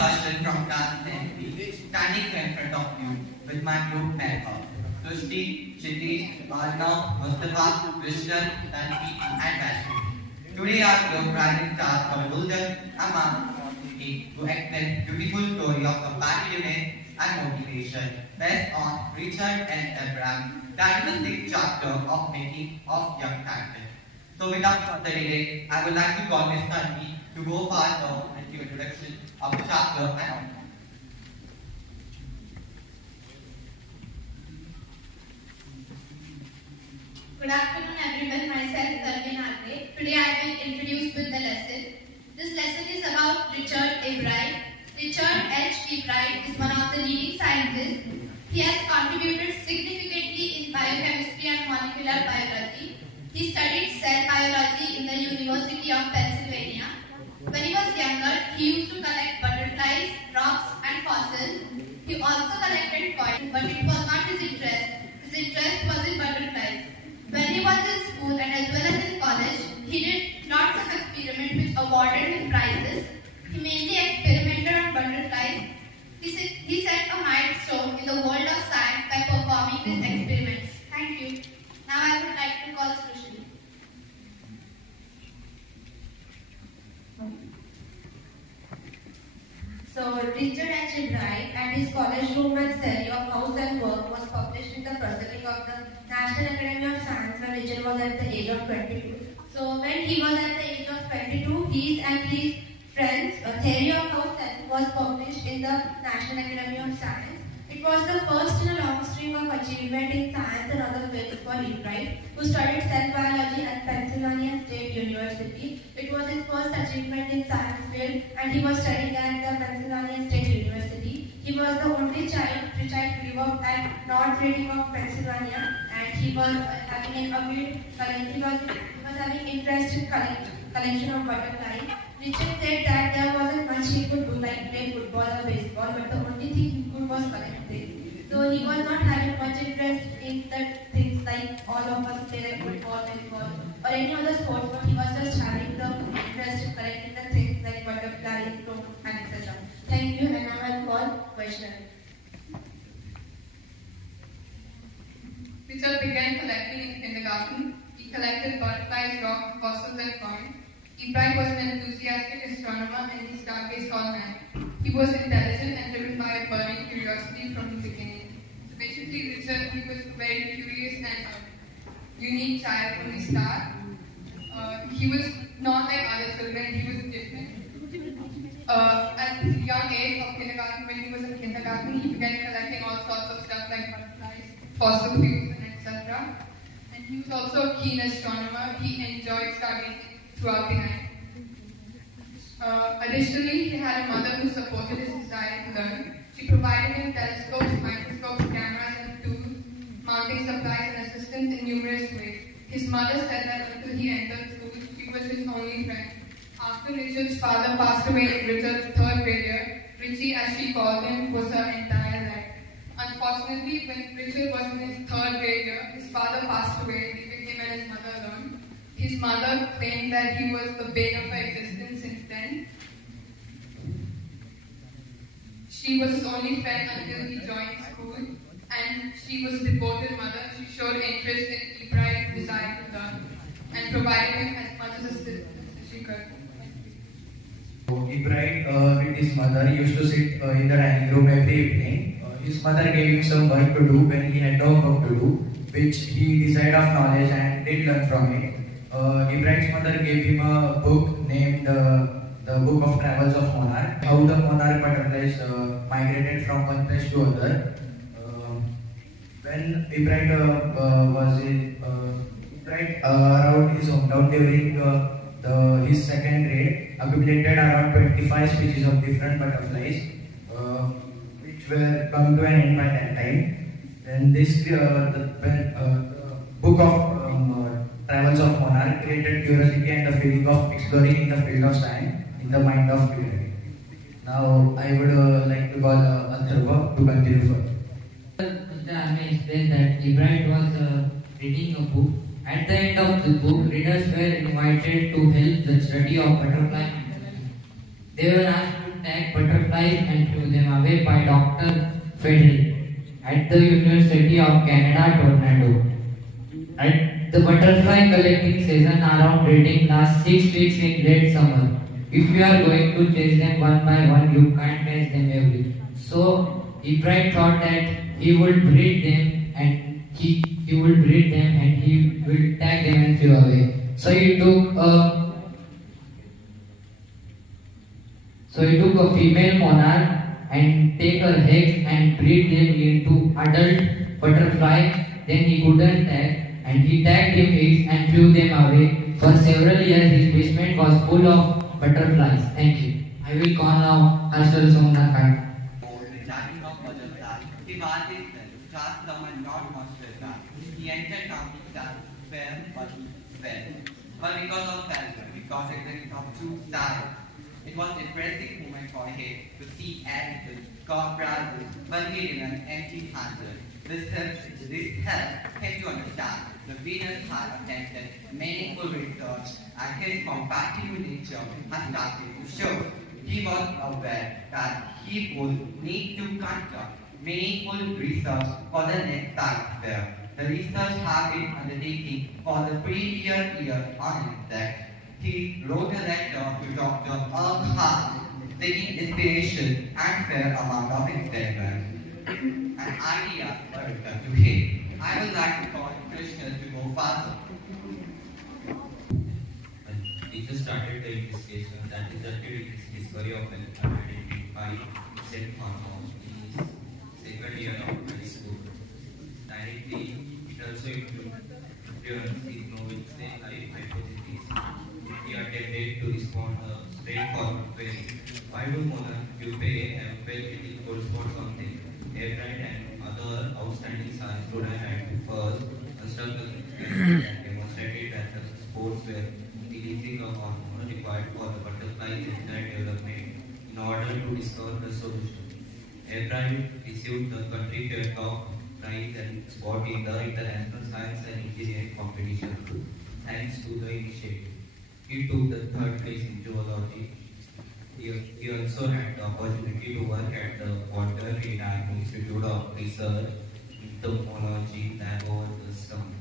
Harshan from class 10B, standing in front of you with my group members, Tushti, Chiti, Arnav, Mustafa, Krishnan, Tanvi, and Rashmi. Today our group writing task for Guldan and Amrutvahini to explain beautiful story of competitiveness and motivation based on Richard Ebright, that is the 6th chapter of Making of Young Talent. So without further delay, I would like to call Ms. Tanvi to go further with the introduction of the chapter and outline. Good afternoon everyone, myself Tanvi. Today I will introduce with the lesson. This lesson is about Richard Ebright. Richard H. Ebright is one of the leading scientists. He has contributed significantly in biochemistry and molecular biology. He studied cell biology in the University of Pennsylvania. When he was younger, he used to collect butterflies, rocks and fossils. He also collected coins, but it was not his interest. His interest was in butterflies. When he was in school and as well as in college, he did lots of experiments which awarded him prizes. He mainly experimented on butterflies. He set a milestone in the world of science by performing these experiments. Thank you. Now I would like to call Sushil. So, Richard H. Ebright and his college roommate theory of house and work was published in the proceeding of the National Academy of Science when Richard was at the age of 22. So, when he was at the age of 22, his and his friends' theory of house was published in the National Academy of Science. It was the first in a long string of achievement in science and other fields for Ebright, who studied cell biology at Pennsylvania State University. It was his first achievement in science field, and he was studying at the Pennsylvania State University. He was the only child to grew up at North Reading of Pennsylvania, and he was having having interest in collection of butterflies. Richard said that there wasn't much he could do, like play football or baseball, but the only thing he could was collecting. So he was not having much interest in the things like all of us play like football, baseball, or any other sports, but he was just having the interest in collecting the things like butterflies, and etc. Thank you, and now I'll call Vaishnavi. Richard began collecting in kindergarten. He collected butterflies, rocks, fossils, and coins. Ebright was an enthusiastic astronomer and he stargazed all night. He was intelligent and driven by a burning curiosity from the beginning. So basically, Richard, he was a very curious and unique child from the start. He was not like other children, he was different. At a young age of kindergarten, when he was in kindergarten, he began collecting all sorts of stuff like butterflies, fossil fuels, and etc. And he was also a keen astronomer. He enjoyed stargazing throughout the night. Additionally, he had a mother who supported his desire to learn. She provided him telescopes, microscopes, cameras, and tools, mounting supplies and assistance in numerous ways. His mother said that until he entered school, she was his only friend. After Richard's father passed away in Richard's third grade year, Richie, as she called him, was her entire life. Unfortunately, when Richard was in his third grade year, his father passed away, leaving him and his mother alone. His mother claimed that he was the bane of her existence since then. She was his only friend until he joined school, and she was a devoted mother. She showed interest in Ebright's desire to learn and provided him as much assistance as she could. Ebright with his mother used to sit in the dining room every evening. His mother gave him some work to do when he had no work to do, which he desired of knowledge and did learn from it. Ebright's mother gave him a book named the Book of Travels of Monarch, how the monarch butterflies migrated from one place to other. When Ebright around his hometown during his second grade, accumulated around 25 species of different butterflies, which were come to an end by that time. And this the Book of Travels of Monarch created curiosity and the feeling of exploring in the field of science in the mind of children. Now I would like to call Atharva to continue further. I may explain that Ebright was reading a book. At the end of the book, readers were invited to help the study of butterfly. They were asked to tag butterflies and flew them away by Dr. Frederick at the University of Canada, Toronto. At the butterfly collecting season around breeding lasts 6 weeks in late summer. If you are going to chase them one by one, you can't catch them every. So Ebright thought that he would breed them and he will breed them and he will tag them and flew away. So he took a female monarch and take her eggs and breed them into adult butterfly. Then he couldn't tag and he tagged them eggs and flew them away. For several years his basement was full of butterflies. Thank you. I will call now Master Somnath. Regarding of butterfly, he was his class someone not Australia. He entered county class where but well. But because of failure, because it is of true style. It was an impressive moment for him to see animals, cobras, but he remained empty-handed. This helped him to understand the Venus had attempted meaningful research and his compatible nature has started to show. He was aware that he would need to conduct meaningful research for the next science fair. The research had been undertaken for the previous year on insects. He wrote a letter to Dr. Hart seeking inspiration and fair amount of experiments and ideas were returned to him. I would like to call Krishna to go further. We just started the investigation that resulted in his discovery of identify cell hormones in his second year of high school. Directly, it also influenced his novel cell life hypothesis. He attempted to respond a straightforward query. Why do monarch pupae have well-fitting cold spots on them? Ebright and other outstanding science students had first constructed and demonstrated that the spores were releasing a hormone required for the butterfly's entire development in order to discover the solution. Ebright received the country fair top prize and spot in the International Science and Engineering competition thanks to the initiative. He took the third place in zoology. He also had the opportunity to work at the Walter Reed Army Institute of Research in Entomology lab over the summer.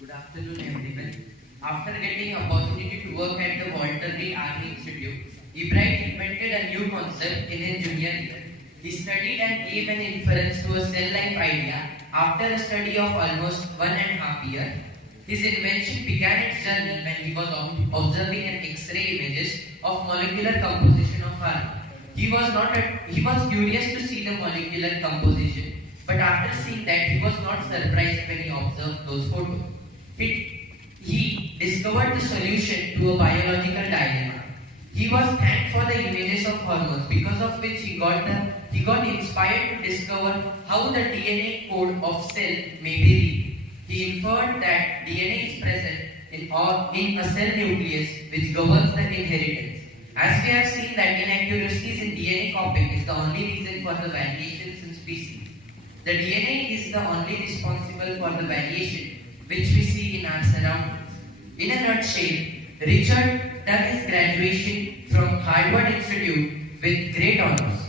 Good afternoon, everyone. After getting opportunity to work at the Walter Reed Army Institute, Ebright invented a new concept in his junior year. He studied and gave an inference to a cell-life idea after a study of almost 1.5 years. His invention began its journey when he was observing an X-ray images of molecular composition of hormone. He was curious to see the molecular composition, but after seeing that, he was not surprised when he observed those photos. He discovered the solution to a biological dilemma. He was thanked for the images of hormones, because of which he got inspired to discover how the DNA code of cell may be read. He inferred that DNA is present in a cell nucleus which governs the inheritance. As we have seen that inaccuracies in DNA copying is the only reason for the variations in species. The DNA is the only responsible for the variation which we see in our surroundings. In a nutshell, Richard done his graduation from Harvard Institute with great honors.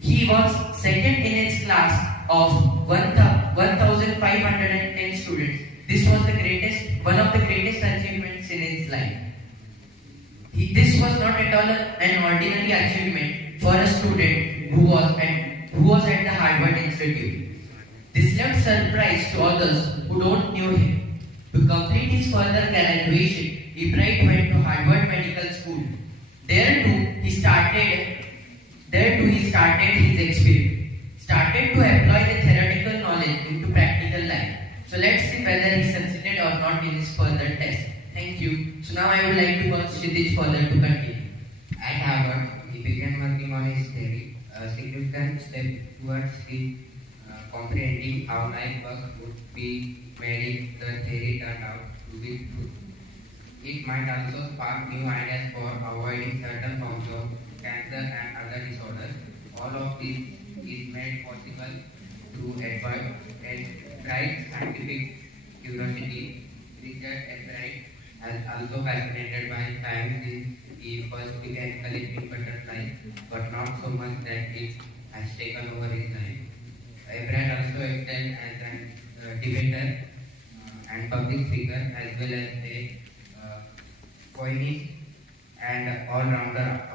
He was second in his class of 1,510 students. This was one of the greatest achievements in his life. This was not at all an ordinary achievement for a student who was at the Harvard Institute. This left surprise to others who don't know him. To complete his further graduation, Ebright went to Harvard Medical School. There too he started his experiment. Started to apply the theoretical knowledge into practical life. So let's see whether he succeeded or not in his further test. Thank you. So now I would like to call Kshitij further to continue. At Harvard, he began working on his theory, a significant step towards his comprehending how life work would be made if the theory turned out to be true. It might also spark new ideas for avoiding certain forms of cancer and other disorders. All of this is made possible through Ebright's scientific curiosity. Richard Ebright has also fascinated by science since he first began collecting butterflies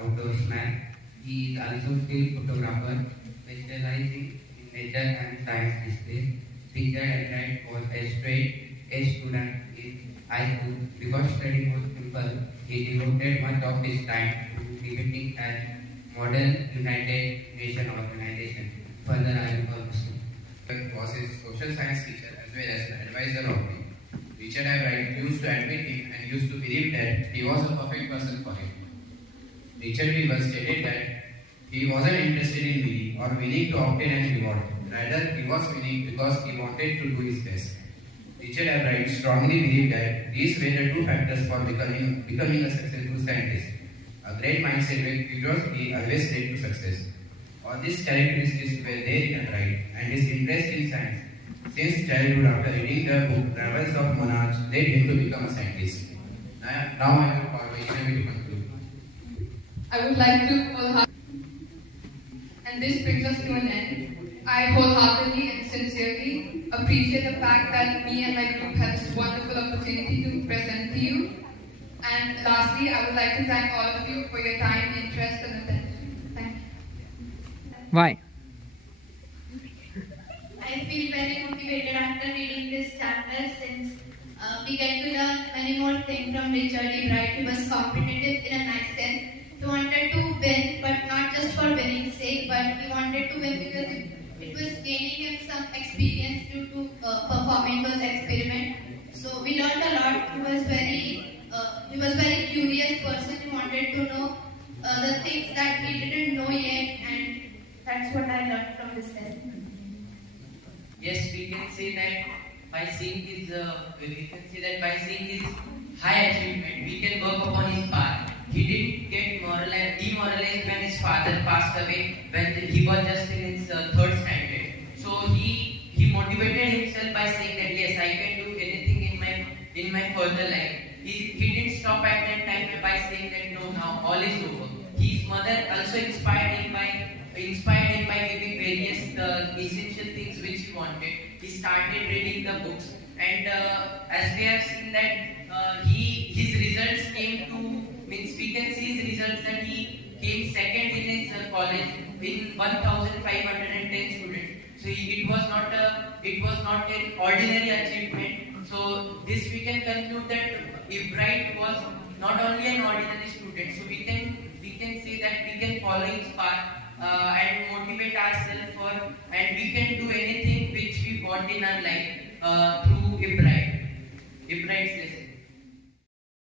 outdoorsman. He is also still photographer, specializing in nature and science displays. Richard Ebright was a straight A student in high school. Because studying was simple, he devoted much of his time to debating at modern United Nations organization. Further, I will also. Was his social science teacher as well as an advisor of him. Richard Ebright used to admit him and used to believe that he was a perfect person for him. Richard Ebright stated that he wasn't interested in winning or winning to obtain an reward. Rather, he was winning because he wanted to do his best. Richard Ebright strongly believed that these were the two factors for becoming a successful scientist. A great mindset with curiosity always led to success. All these characteristics were there in Ebright, and his interest in science since childhood after reading the book Travels of Monarch led him to become a scientist. Now I will call Vaishnavi to conclude. I would like to and this brings us to an end. I wholeheartedly and sincerely appreciate the fact that me and my group had this wonderful opportunity to present to you. And lastly, I would like to thank all of you for your time, interest, and attention. Thank you. Why? I feel very motivated after reading this chapter since we get to learn many more things from Richard Ebright. He was competitive in a nice sense. He wanted to win, but not just for winning's sake, but he wanted to win because it was gaining him some experience due to performing those experiments. So we learned a lot. He was very curious person. He wanted to know the things that he didn't know yet, and that's what I learned from this lesson. Yes, we can say that by seeing his high achievement, we can work upon his path. He didn't get demoralized when his father passed away when he was just in his third standard. So he motivated himself by saying that yes, I can do anything in my further life. He didn't stop at that time by saying that no, now all is over. His mother also inspired him by giving various essential things which he wanted. He started reading the books, and as we have seen that his results came to we can see his results that he came second in his college in 1,510 students. So it was not an ordinary achievement. So this we can conclude that Ebright was not only an ordinary student. So we can say that we can follow his path and motivate ourselves and we can do anything which we want in our life through Ebright.